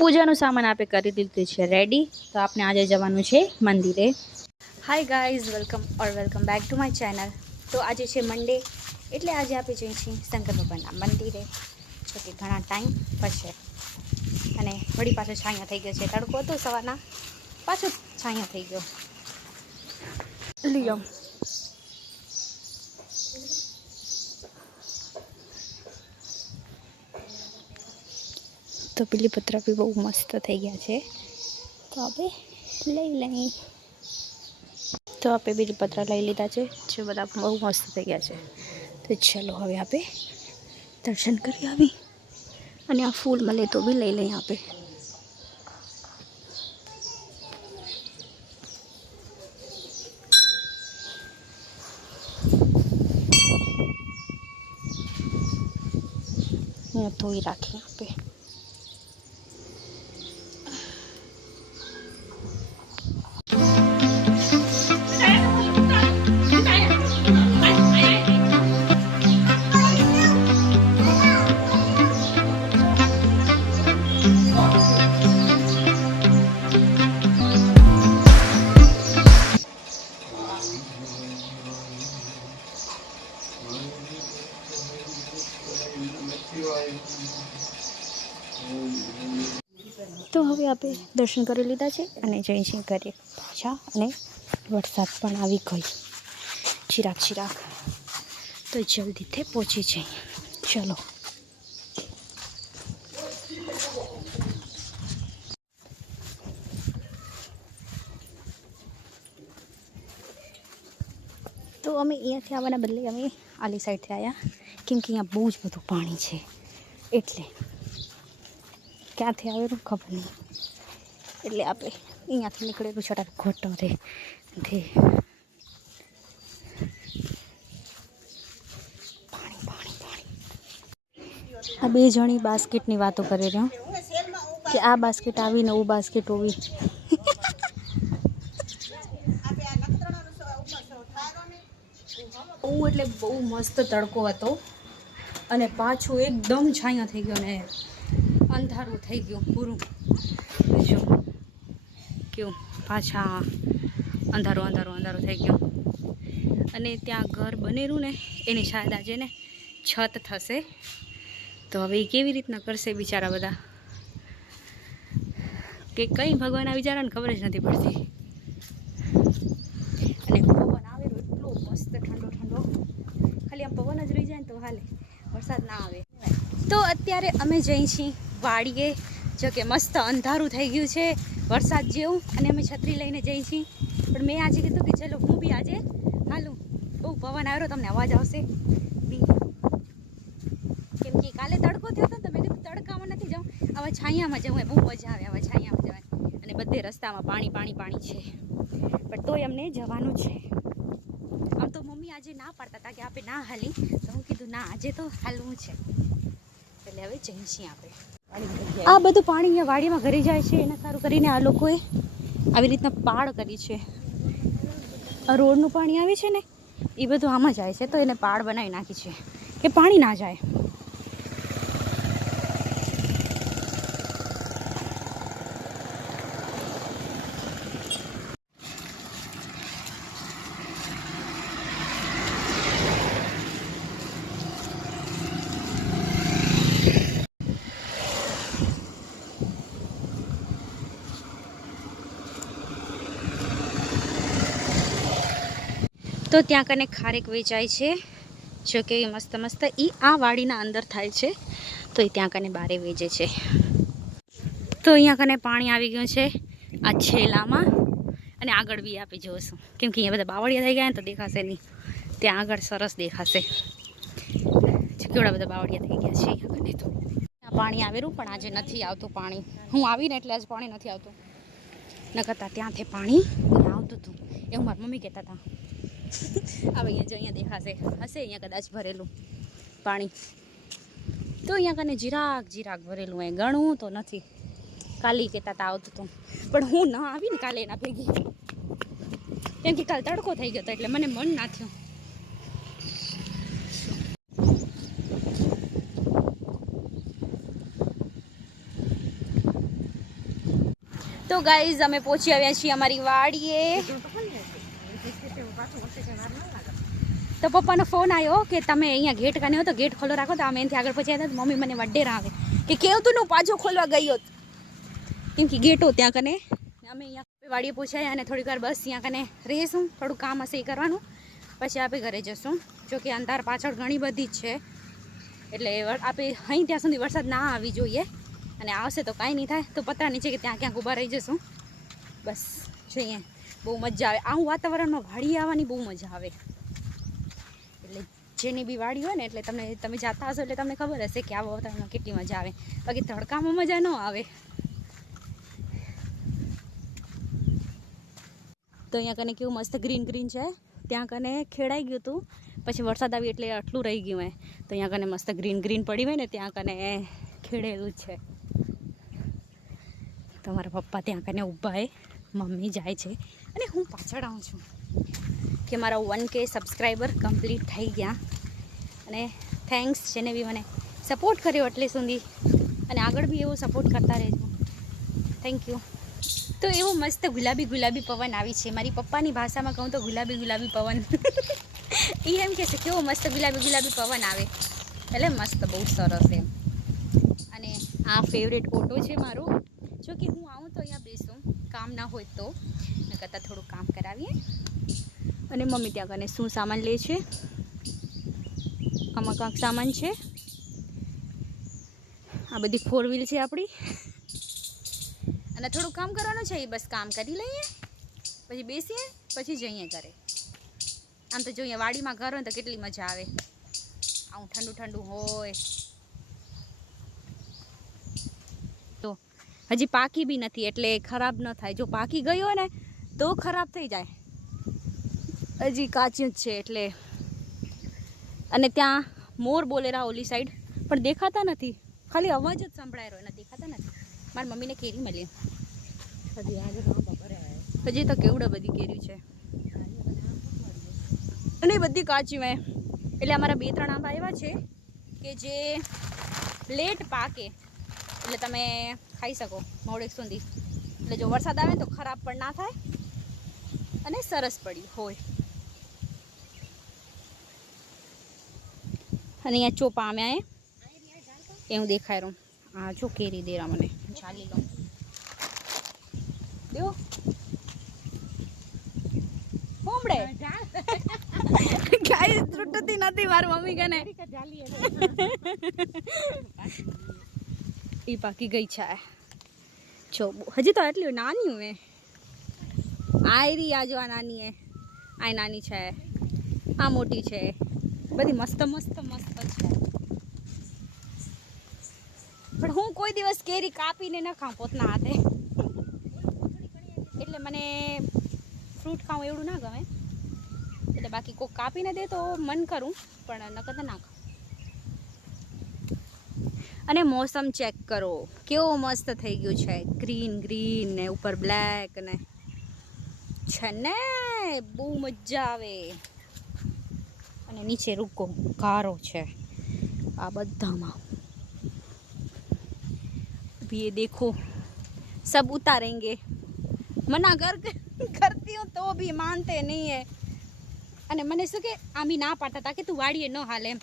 પૂજાનું સામાન આપે કરી દીધું છે રેડી. તો આપણે આજે જવાનું છે મંદિરે. Hi guys, welcome back to my channel. તો આજે છે મંડે, એટલે આજે આપણે જઈએ છીએ શંકર ભગવાનના મંદિરે. જો કે ઘણા ટાઈમ પછી, અને વળી પાછો છાંયો થઈ ગયો છે. તડકો હતો સવારના, પાછો છાંયો થઈ ગયો. લિયો તો બીલીપત્ર બી બહુ મસ્ત થઈ ગયા છે, તો આપણે લઈ લઈએ. તો આપણે બીલીપત્ર લઈ લીધા છે, જે બધા બહુ મસ્ત થઈ ગયા છે. તો ચલો હવે આપણે દર્શન કરી આવી, અને આ ફૂલ મળે તો બી લઈ લઈએ આપણે. અહીંયા ધોઈ રાખીએ આપણે. તો હવે આપણે દર્શન કરી લીધા છે અને જઈ છીએ ઘરે પાછા. અને વરસાદ પણ આવી ગઈ ચિરાગ. તો જલ્દીથી પહોંચી જઈએ. ચલો. તો અમે અહીંયાથી આવવાના બદલે અમે આલી સાઈડથી આવ્યા, કેમ કે અહીંયા બહુ જ બધું પાણી છે. એટલે ક્યાંથી આવેલું ખબર નહીં, એટલે આપણે અહીંયાથી નીકળેલું છટાક ખોટો રે. પાણી. આ બે જણી બાસ્કેટની વાતો કરી રહ્યો કે આ બાસ્કેટ આવી ને ઓ બાસ્કેટ હોવી. બહુ એટલે બહુ મસ્ત તડકો હતો, અને પાછું એકદમ છાંયો થઈ ગયો ને અંધારું થઈ ગયું પૂરું. જો કેવું પાછા અંધારું થઈ ગયું. અને ત્યાં ઘર બનેલું ને એની શાયદ આજે ને છત થશે. તો હવે એ કેવી રીતના કરશે બિચારા બધા, કે કંઈ ભગવાનના વિચારોને ખબર જ નથી પડતી. અને પવન આવેલો એટલો મસ્ત ઠંડો, ખાલી આમ પવન જ રહી જાય ને તો હાલે, વરસાદ ના આવે. તો અત્યારે અમે જઈ છીએ વાડીએ. જો કે મસ્ત અંધારું થઈ ગયું છે વરસાદ જેવું, અને અમે છત્રી લઈને જઈ છીએ. પણ મેં આજે કીધું કે ચલો હું બી આજે હાલું. બહુ પવન આવ્યો, તમને અવાજ આવશે બી, કેમ કે કાલે તડકો થયો હતો ને, તો મેં કીધું તડકામાં નથી જાઉં, આવા છાંયામાં જવું બહુ મજા આવે. આવા છાંયામાં જવાની, અને બધે રસ્તામાં પાણી છે, પણ તોય અમને જવાનું છે. આમ તો મમ્મી આજે ના પાડતા હતા કે આપણે ના હાલી, તો હું કીધું ના, આજે તો હાલવું છે. એટલે હવે જઈ છીએ આપણે. આ બધું પાણી અહીંયા વાડીમાં ઘરી જાય છે, એના સારું કરીને આ લોકોએ આવી રીતના પાળ કરી છે. આ રોડનું પાણી આવે છે ને એ બધું આમાં જાય છે, તો એને પાળ બનાવી નાખી છે કે પાણી ના જાય. તો ત્યાં કને ખારેક વેચાય છે, જો કે મસ્ત એ આ વાડીના અંદર થાય છે, તો એ ત્યાં કને બારે વેચે છે. તો અહીંયા કને પાણી આવી ગયું છે આ છેલામાં, અને આગળ બી આપી જોઈશું, કેમ કે અહીંયા બધા બાવળિયા થઈ ગયા ને તો દેખાશે નહીં. ત્યાં આગળ સરસ દેખાશે, કેવડા બધા બાવળિયા થઈ ગયા છે અહીંયા કને. તો પાણી આવેલું, પણ આજે નથી આવતું પાણી. હું આવીને એટલે આજે પાણી નથી આવતું, ન કરતાં ત્યાંથી પાણી આવતું હતું એવું મારી મમ્મી કહેતા હતા. હવે અહીંયા જો અહીંયા દેખાશે, હશે અહીંયા કદાચ ભરેલું પાણી. તો અહીંયા કને જીરાક ભરેલું હોય, ગણવું તો નથી. કાલે કહેતા હતા આવતું હતું, પણ હું ન આવી ને કાલે એના ભેગી, કેમ કે કાલ તડકો થઈ ગયો હતો એટલે મને મન ના થયું. તો ગાઈઝ અમે પહોંચી આવ્યા છીએ અમારી વાડીએ. તો પપ્પાનો ફોન આવ્યો કે તમે અહીંયા ગેટ કાને હો તો ગેટ ખોલો રાખો. તો અમે એનાથી આગળ પહોંચ્યા હતા. મમ્મી મને વડેરા આવે કે કેવું તું પાછો ખોલવા ગયો કેમ કે ગેટો ત્યાં કને. અમે અહીંયા વાડીએ પહોંચ્યા અને થોડીક વાર બસ ત્યાં કને રહીશું. થોડું કામ હશે એ કરવાનું, પછી આપણે ઘરે જશું. જો કે અંધાર પાછળ ઘણી બધી જ છે, એટલે આપણે અહીં ત્યાં સુધી વરસાદ ના આવી જોઈએ, અને આવશે તો કાંઈ નહીં થાય તો પતરા નીચે કે ત્યાં ક્યાંક ઊભા રહી જશું. બસ જોઈએ, બહુ મજા આવે. આવું વાતાવરણમાં વાડી આવવાની બહુ મજા આવે. એટલે જેની બી વાડી હોય ને એટલે તમે જાતા હશો એટલે તમને ખબર હશે કે આવા વાતાવરણમાં કેટલી મજા આવે. બાકી તડકામાં મજા ન આવે. તો અહીંયા કને કેવું મસ્ત ગ્રીન ગ્રીન છે. ત્યાં કને ખેડાઈ ગયું હતું, પછી વરસાદ આવી એટલે આટલું રહી ગયું હોય. તો અહીંયા કને મસ્ત ગ્રીન ગ્રીન પડી હોય ને ત્યાં કને ખેડેલું છે. તો મારા પપ્પા ત્યાં કને ઊભા હોય, મમ્મી જાય છે અને હું પાછળ આવું છું કે મારા 1K સબસ્ક્રાઈબર કમ્પ્લીટ થઈ ગયા. અને થેન્ક્સ જેને બી મને સપોર્ટ કર્યો એટલે સુધી, અને આગળ બી એવો સપોર્ટ કરતા રહેજો. Thank you. તો એવું મસ્ત ગુલાબી ગુલાબી પવન આવી છે. મારી પપ્પાની ભાષામાં કહું તો ગુલાબી ગુલાબી પવન. એ એમ કહે છે કેવો મસ્ત ગુલાબી ગુલાબી પવન આવે, એટલે મસ્ત બહુ સરસ એમ. અને આ ફેવરેટ ઓટો છે મારો. જો કે હું આવું તો અહીંયા બેસું, કામ ના હોય તો ન કરતાં થોડું કામ કરાવીએ. અને મમ્મી ત્યાં કને શું સામાન લે છે. આમાં કાંક સામાન છે. આ બધી 4 વ્હીલ છે આપણી, અને થોડું કામ કરવાનું છે. એ બસ કામ કરી લઈએ, પછી બેસીએ, પછી જઈએ ઘરે. આમ તો જોઈએ વાડીમાં ઘર હોય તો કેટલી મજા આવે. આવું ઠંડુ ઠંડુ હોય. તો હજી પાકી બી નથી એટલે ખરાબ ન થાય. જો પાકી ગઈ હોય ને તો ખરાબ થઈ જાય. હજી કાચી જ છે એટલે. અને ત્યાં મોર બોલેરા ઓલી સાઈડ પણ દેખાતા નથી, ખાલી અવાજ જ સંભળાય રહ્યો, દેખાતા નથી. મારી મમ્મીને કેરી મળી હજી તો કેવડા બધી કેરી છે, અને બધી કાચી મેં. એટલે અમારા 2-3 આંબા એવા છે કે જે લેટ પાકે, એટલે તમે ખાઈ શકો મોડેક સુધી. એટલે જો વરસાદ આવે તો ખરાબ પણ ના થાય અને સરસ પડી હોય. અને અહીંયા ચોપા આમ્યા એ હું દેખાય રહું. હા જો કેરી દેરા મને ચાલી લો દેવો હોમડે ગાય તૂટતી નથી મારી મમ્મી કને. એ પાકી ગઈ છે. જો હજી તો એટલી નાની હું આયરી. આ જો આ નાની હે, આ નાની છે, આ મોટી છે, બધી મસ્ત મસ્ત મસ્ત છે. પણ હું કોઈ દિવસ કેરી કાપીને ન ખાઉં પોતના હાથે, એટલે મને ફ્રૂટ ખાવું એવડું ના ગમે. એટલે બાકી કોઈ કાપીને દે તો મન કરું, પણ નકર તો ના ખાઉં. અને મોસમ ચેક કરો કેવો મસ્ત થઈ ગયું છે. ગ્રીન ગ્રીન ને ઉપર બ્લેક ને છે ને, બહુ મજા આવે. અને નીચે રૂકો ગારો છે આ બધામાં. भी ये देखो सब उतारेंगे, मना करती हूँ तो भी मानते नहीं है. અને મને શું કે આમ બી ના પાડતા હતા કે તું વાડીએ ન હાલ, એમ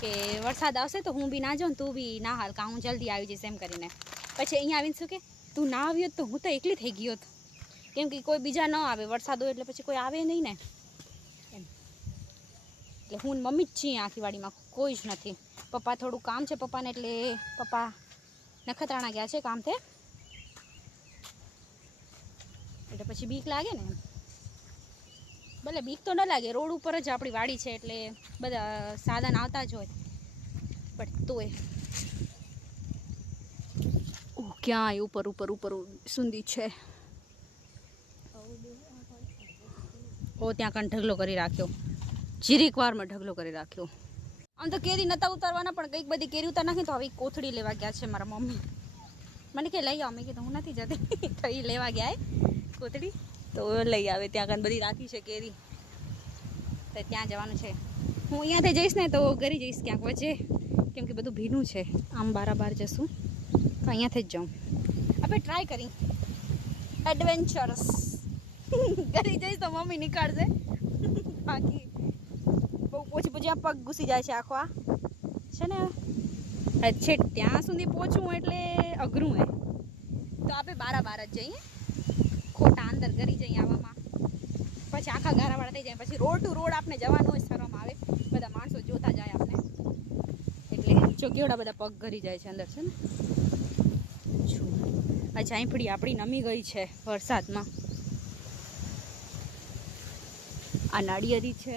કે વરસાદ આવશે તો હું બી ના જાઉં, તું બી ના હાલ, કાં હું જલ્દી આવી જઈશ એમ કરીને. પછી અહીંયા આવીને શું કે તું ના આવ્યો તો હું તો એકલી થઈ ગયો હતો, કેમ કે કોઈ બીજા ન આવે. વરસાદ હોય એટલે પછી કોઈ આવે નહીં ને એમ. એટલે હું મમ્મી જ છીએ આખી વાડીમાં, કોઈ જ નથી. પપ્પા થોડું કામ છે પપ્પાને, એટલે પપ્પા નખત્રાણા ગયા છે કામથી. એટલે પછી બીક લાગે ને. ભલે બીક તો ન લાગે, રોડ ઉપર જ આપણી વાડી છે એટલે બધા સાધન આવતા જ હોય, પણ તોય ક્યાંય ઉપર ઉપર ઉપર સુંદી છે. ઓ ત્યાં કાન ઢગલો કરી રાખ્યો, જીરીક વારમાં ઢગલો કરી રાખ્યો. આમ તો કેરી નતા ઉતારવાના, પણ કંઈક બધી કેરી ઉતાર નાખી તો હવે કોથળી લેવા ગયા છે મારા મમ્મી. મને કે લઈ આવ, મેં કીધું હું નથી જતી. તો એ લેવા ગયા કોથળી, તો લઈ આવે. ત્યાં કાન બધી રાખી છે કેરી, તો ત્યાં જવાનું છે. હું અહીંયાથી જઈશ ને તો ઘરે જઈશ ક્યાંક વચ્ચે, કેમ કે બધું ભીનું છે. આમ બાર જશું તો અહીંયાથી જ જાઉં. આપણે ટ્રાય કરી એડવેન્ચરસ કરી જઈશ તો મમ્મી નીકાળશે બાકી બહુ પોછી પગ ઘૂસી જાય છે આખો આ છે ને છે ત્યાં સુધી પહોંચવું એટલે અઘરું હે તો આપણે બાર જ જઈએ ખોટા અંદર કરી જઈએ આવવામાં પછી આખા ગારાવાળા થઈ જાય પછી રોડ ટુ રોડ આપણે જવાનું હોય શરમ આવે બધા માણસો જોતા જાય આપણે એટલે જો કેવડા બધા પગ ઘરી જાય છે અંદર છે ને આ જાયફળી આપણી નમી ગઈ છે વરસાદમાં આ નાળિયેરી છે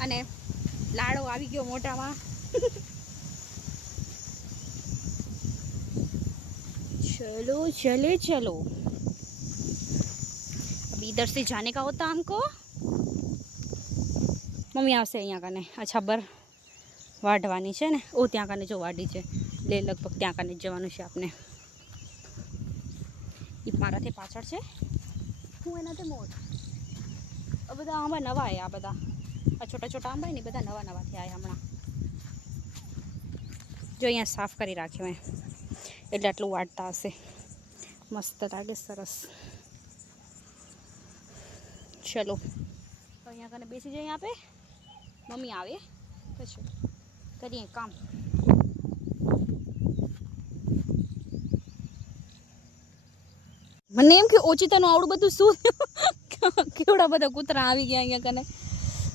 અને લાડો આવી ગયો મોટામાં चलो चलो अभी इधर से जाने का होता हमको मम्मी आवશે અહીંયા કને આ છબર વાઢવાની છે ને ઓ ત્યાં કને જો વાઢી છે લે લગભગ ત્યાં કને જવાનું છે આપણે એ મારાથી પાછળ છે હું એનાથી મોટ આ બધા આંબા નવા આવ્યા આ બધા આ છોટા છોટા આંબા ને બધા નવા નવાથી આવ્યા હમણાં જો અહીંયા સાફ કરી રાખ્યો મેં એટલે આટલું વાટતા હશે મસ્ત લાગે સરસ ચલો તો અહીંયા કને બેસી જઈએ આપે મમ્મી આવે પછી કરીએ કામ મને એમ કે ઓચિતાનું આવડું બધું શું કેવડા બધા કૂતરા આવી ગયા અહીંયા કને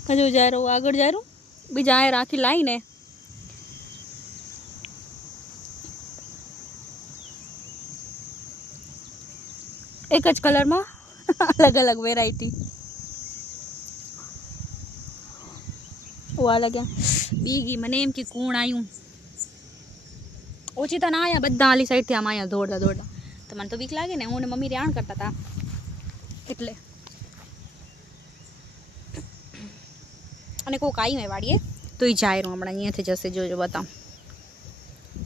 હજુ જાય રહું આગળ જાય રહું બીજા આ રાખી લાવીને એક જ કલરમાં અલગ અલગ વેરાયટી વાલા ગયા બીગી મને એમ કે કોણ આવ્યું ઓછી તો ના આવ્યા બધા આલી સાઈડથી આમ આવ્યા દોડતા દોડતા તો મને તો બીક લાગે ને હું ને મમ્મી રેણ કરતા હતા એટલે અને કોક આવ્યું એ વાડીએ તો એ જાય રહ્યું હમણાં અહીંયાથી જશે જોજો બતાવ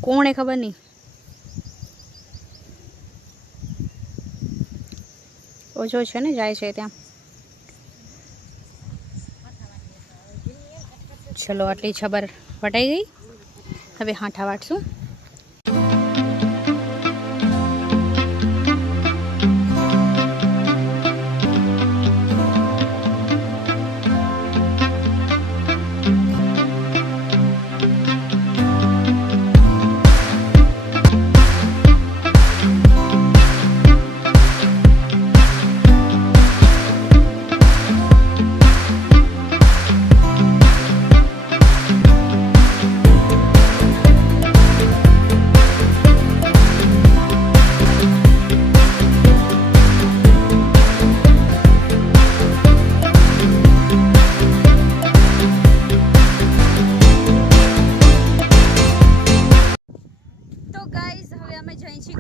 કોણ એ ખબર નહીં ઓછો છે ને જાય છે ત્યાં ચલો આટલી છબર વટાઈ ગઈ હવે હાંઠા વાટશું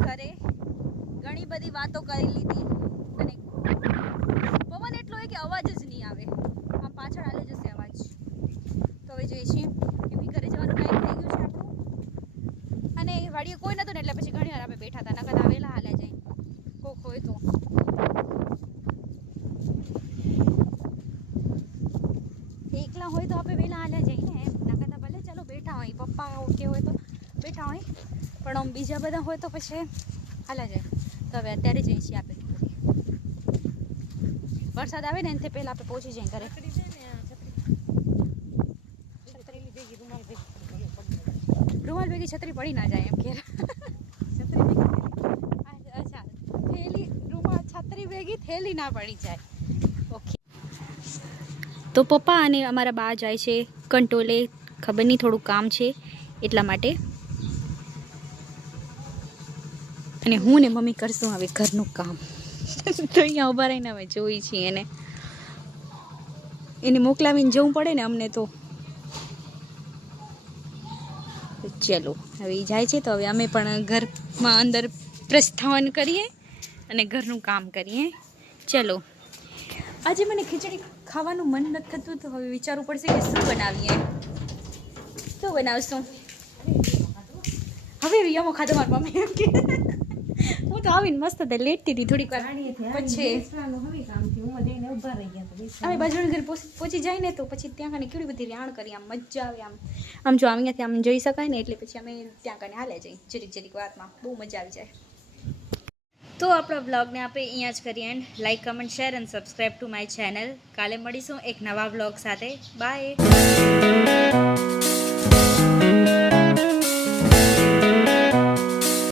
ઘરે ઘણી બધી વાતો કરી લીધી અને પવન એટલો હોય કે અવાજ જ નહીં આવે આ પાછળ હાલે જશે અવાજ તો હવે જઈએ છીએ કેમ કે ઘરે જવાનું ટાઈમ થઈ ગયું છે આપણું અને વાડીએ કોઈ નહોતું ને એટલે પછી ઘણી વાર આપણે બેઠા હતા નકર આવેલા હાલ્યા જાય કોક હોય તો એકલા હોય તો આપણે વહેલા હાલ્યા જઈએ ને એમ નકર ભલે ચાલો બેઠા હોય પપ્પા કે હોય તો બેઠા હોય પણ આમ બીજા બધા હોય તો પછી હાલા જાય તો હવે અત્યારે જઈએ છીએ આપણે વરસાદ આવે ને એનાથી પહેલાં આપણે પહોંચી જઈએ ઘરે રૂમાલ ભેગી છત્રી પડી ના જાય એમ ઘેર અચ્છા થેલી રૂમાલ છત્રી ભેગી થેલી ના પડી જાય ઓકે તો પપ્પા અને અમારા બા જાય છે કંટોલે ખબર નહીં થોડું કામ છે એટલા માટે અને હું ને મમ્મી કરશું હવે ઘરનું કામ તો અહીંયા ઊભા રહીને અમે જોઈ છીએ એને મોકલાવીને જવું પડે ને અમને તો ચલો હવે એ જાય છે તો હવે અમે પણ ઘરમાં અંદર પ્રસ્થાન કરીએ અને ઘરનું કામ કરીએ ચલો આજે મને ખીચડી ખાવાનું મન નથી થતું તો હવે વિચારવું પડશે કે શું બનાવીએ શું બનાવશું હવે યમો ખાધો મારી મમ્મી એમ કે હું તો આવીને મસ્ત લેટતી હતી થોડીક વાર પછી અમે બાજુના ઘરે પહોંચી જાય ને તો પછી ત્યાં કને કેવી બધી રાણ કરી આમ મજા આવે આમ જો અહીંયાથી આમ જઈ શકાય ને એટલે પછી અમે ત્યાં કને હાલે જઈએ જરીક વારમાં બહુ મજા આવી જાય તો આપણા વ્લોગને આપણે અહીંયા જ કરીએ and like comment share and subscribe two my channel. કાલે મળીશું એક નવા વ્લોગ સાથે. બાય.